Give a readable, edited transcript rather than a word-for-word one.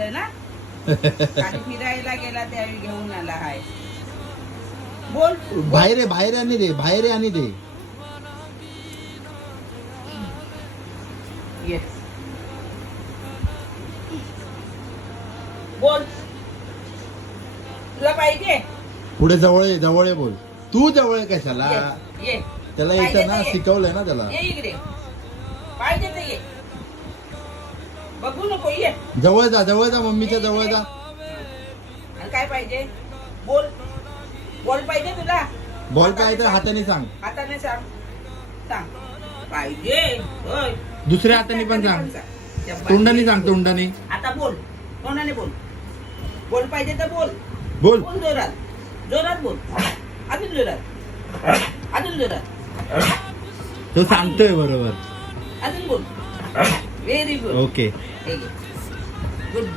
आणलं ना आणि फिरायला गेला त्यावेळी घेऊन आला हाय. बोल बाहेर आणि दे बाहेर आणि दे. येस बोल तुला पाहिजे पुढे जवळ ये बोल. तू जवळ ये कशाला? ये त्याला पाहिजे येतं ना, तर ये. शिकवलंय ना त्याला. ये इकडे पाहिजे तर ये बघू नको ये. जवळ जा मम्मीच्या जवळ जा. आणि काय पाहिजे बोल. बॉल पाहिजे तुला? बॉल काय तर हाताने सांग. हाताने सांग. सांग पाहिजे होय. दुसऱ्या हाताने पण सांग. तोंडाने सांग तोंडाने. आता बोल तोंडाने बोल. बोल पाहिजे तर बोल. बोल बोल जोरात बोल. अजून जोरात तो सांगतोय बरोबर. अजून बोल. Very good. ओके. ठीक आहे.